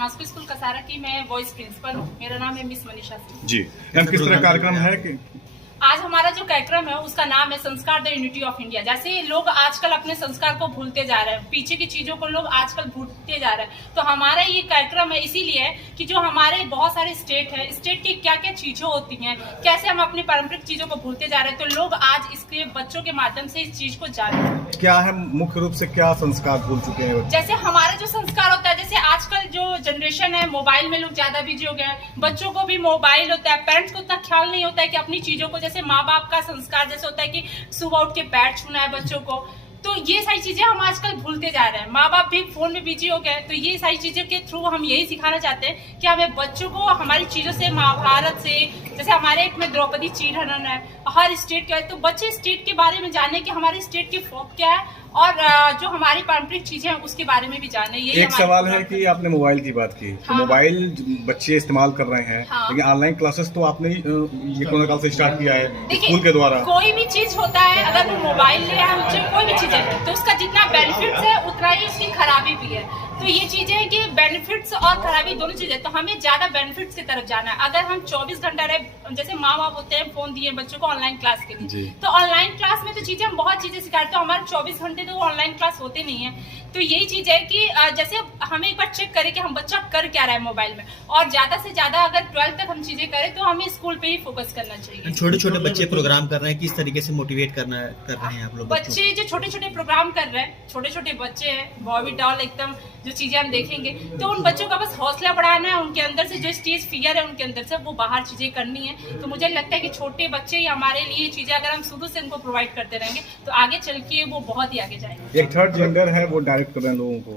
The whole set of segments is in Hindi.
मास्को स्कूल कसारा की मैं वॉइस प्रिंसिपल हूँ। मेरा नाम है मिस मनीषा सिंह जी। मैम, किस तरह कार्यक्रम है कि आज हमारा जो कार्यक्रम है उसका नाम है संस्कार द यूनिटी ऑफ इंडिया। जैसे लोग आजकल अपने संस्कार को भूलते जा रहे हैं, पीछे की चीजों को लोग आजकल भूलते जा रहे हैं, तो हमारा ये कार्यक्रम है इसीलिए कि जो हमारे बहुत सारे स्टेट है, स्टेट की क्या क्या चीजें होती हैं, कैसे हम अपनी पारंपरिक चीजों को भूलते जा रहे हैं, तो लोग आज इसके बच्चों के माध्यम से इस चीज को जाने। क्या है मुख्य रूप से क्या संस्कार भूल चुके हैं? जैसे हमारा जो संस्कार होता है, जैसे आजकल जो जनरेशन है मोबाइल में लोग ज्यादा बिजी हो गए हैं, बच्चों को भी मोबाइल होता है, पेरेंट्स को उतना ख्याल नहीं होता है कि अपनी चीजों को, जैसे माँ बाप का संस्कार जैसे होता है कि सुबह उठ के पैर छूना है बच्चों को, तो ये सारी चीजें हम आजकल भूलते जा रहे हैं। माँ बाप भी फोन में बिजी हो गए, तो ये सारी चीजों के थ्रू हम यही सिखाना चाहते हैं कि हमें बच्चों को हमारी चीजों से, महाभारत से, जैसे हमारे एक में द्रौपदी चीरहरण है, हर स्टेट का है, तो बच्चे स्टेट के बारे में जाने कि हमारे स्टेट की फोक क्या है और जो हमारी पारंपरिक चीजें हैं उसके बारे में भी जाने। ये एक सवाल है कि आपने मोबाइल की बात की, तो मोबाइल बच्चे इस्तेमाल कर रहे हैं, लेकिन ऑनलाइन क्लासेस तो आपने ये कोरोना काल से स्टार्ट किया है स्कूल के द्वारा। कोई भी चीज होता है, अगर वो मोबाइल ले हम कोई भी चीज है, तो उसका जितना बेनिफिट्स है उतना ही उसकी खराबी भी है। तो ये चीजें हैं कि बेनिफिट्स और खराबी दोनों चीजें, तो हमें ज्यादा बेनिफिट्स की तरफ जाना है। अगर हम 24 घंटा रहे, जैसे माँ बाप होते हैं फोन दिए बच्चों को ऑनलाइन क्लास के लिए, तो ऑनलाइन क्लास में तो चीजें हम बहुत चीजें सिखाते, तो हमारे 24 घंटे तो ऑनलाइन क्लास होते नहीं है। तो यही चीज है कि जैसे हमें एक बार चेक करें कि हम बच्चा कर क्या रहा है मोबाइल में, और ज्यादा से ज्यादा अगर 12th तक हम चीजें करें तो हमें स्कूल पे ही फोकस करना चाहिए। छोटे छोटे बच्चे प्रोग्राम कर रहे हैं, किस तरीके से मोटिवेट कर रहे हैं आप लोग? बच्चे जो छोटे छोटे प्रोग्राम कर रहे हैं, छोटे छोटे बच्चे हैं, बॉबी डॉल एकदम जो चीजें हम देखेंगे, तो उन बच्चों का बस हौसला बढ़ाना है, उनके अंदर से जो स्टेज फियर है उनके अंदर से वो बाहर चीजें करनी है। तो मुझे लगता है कि छोटे बच्चे ही हमारे लिए चीजें अगर हम शुरू से उनको प्रोवाइड करते रहेंगे तो आगे चल के वो बहुत ही आगे जाएंगे। एक थर्ड जेंडर है, वो डायरेक्ट कर रहे हैं लोगों को,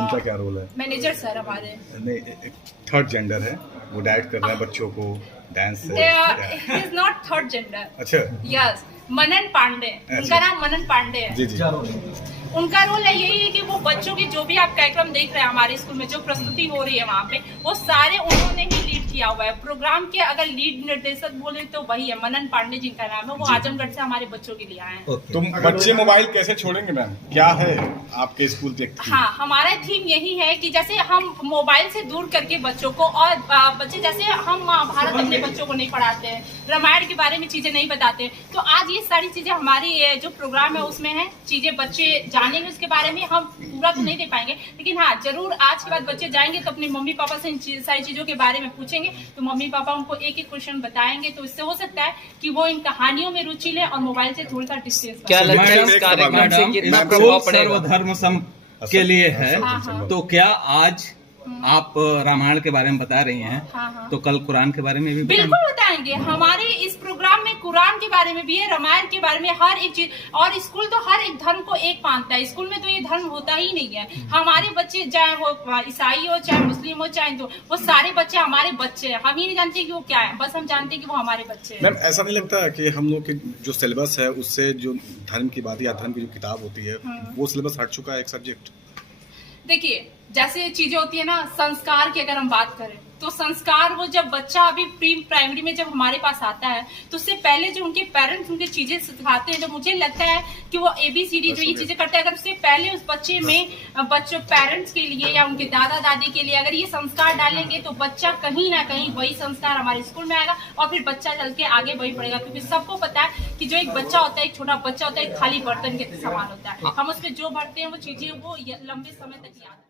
उनका क्या रोल है? मैनेजर सर हमारे। नहीं, एक थर्ड जेंडर है, वो डायरेक्ट कर रहे हैं बच्चों को डांस से। He is not third gender. अच्छा। यस, मनन पांडे, उनका नाम मनन पांडे है। जी जी। उनका रोल है यही है कि वो बच्चों की जो भी आप कार्यक्रम देख रहे हैं हमारे स्कूल में, जो प्रस्तुति हो रही है वहाँ पे, वो सारे उन्होंने ही लीड किया हुआ है प्रोग्राम के। अगर लीड निर्देशक बोले तो वही है मनन पांडे जिनका नाम है, वो आजमगढ़ से हमारे बच्चों के लिए आए हैं। तो बच्चे मोबाइल कैसे छोड़ेंगे मैम? क्या है आपके स्कूल के? हाँ, हमारा थीम यही है कि जैसे हम मोबाइल से दूर करके बच्चों को, और बच्चे जैसे हम महाभारत अपने बच्चों को नहीं पढ़ाते हैं, रामायण के बारे में चीजें नहीं बताते, तो आज ये सारी चीजें हमारी जो प्रोग्राम है उसमें है, चीजें बच्चे जानेंगे उसके बारे में। हम पूरा तो नहीं दे पाएंगे, लेकिन हाँ जरूर आज के बाद बच्चे जाएंगे तो अपने मम्मी पापा से इन सारी चीजों के बारे में पूछेंगे, तो मम्मी पापा उनको एक एक क्वेश्चन बताएंगे, तो इससे हो सकता है कि वो इन कहानियों में रुचि लें और मोबाइल से थोड़ा सा डिस्टेंस। क्या लगता है इस कार्यक्रम से कितना प्रभाव पड़ेगा? सर्वधर्म सम के लिए है, हाँ। तो क्या आज आप रामायण के बारे में बता रही हैं, हाँ। तो कल कुरान के बारे में भी बिल्कुल बताएंगे। हमारे इस प्रोग्राम में कुरान के बारे में भी है, रामायण के बारे में, हर एक चीज। और स्कूल तो हर एक धर्म को एक मानता है, स्कूल में तो ये धर्म होता ही नहीं है। हमारे बच्चे चाहे वो ईसाई हो, चाहे मुस्लिम हो, चाहे हिंदू, वो सारे बच्चे हमारे बच्चे हैं। हम ही नहीं जानते कि वो क्या है, बस हम जानते हैं कि वो हमारे बच्चे हैं। मैम, ऐसा नहीं लगता कि हम लोग के जो सिलेबस है उससे जो धर्म की बात या धर्म की जो किताब होती है वो सिलेबस हट चुका है एक सब्जेक्ट? देखिए, जैसे चीजें होती है ना, संस्कार की अगर हम बात करें तो संस्कार, वो जब बच्चा अभी प्री प्राइमरी में जब हमारे पास आता है तो उससे पहले जो उनके पेरेंट्स उनके चीजें सिखाते हैं, तो मुझे लगता है कि वो ABCD जो ये चीजें करते हैं, अगर उससे पहले उस बच्चे में बच्चों पेरेंट्स के लिए या उनके दादा दादी के लिए अगर ये संस्कार डालेंगे तो बच्चा कहीं ना कहीं वही संस्कार हमारे स्कूल में आएगा और फिर बच्चा चल के आगे वही पड़ेगा। क्योंकि सबको पता है कि जो एक बच्चा होता है, एक छोटा बच्चा होता है, खाली बर्तन के समान होता है। हम उसमें जो भरते हैं वो चीजें वो लंबे समय तक याद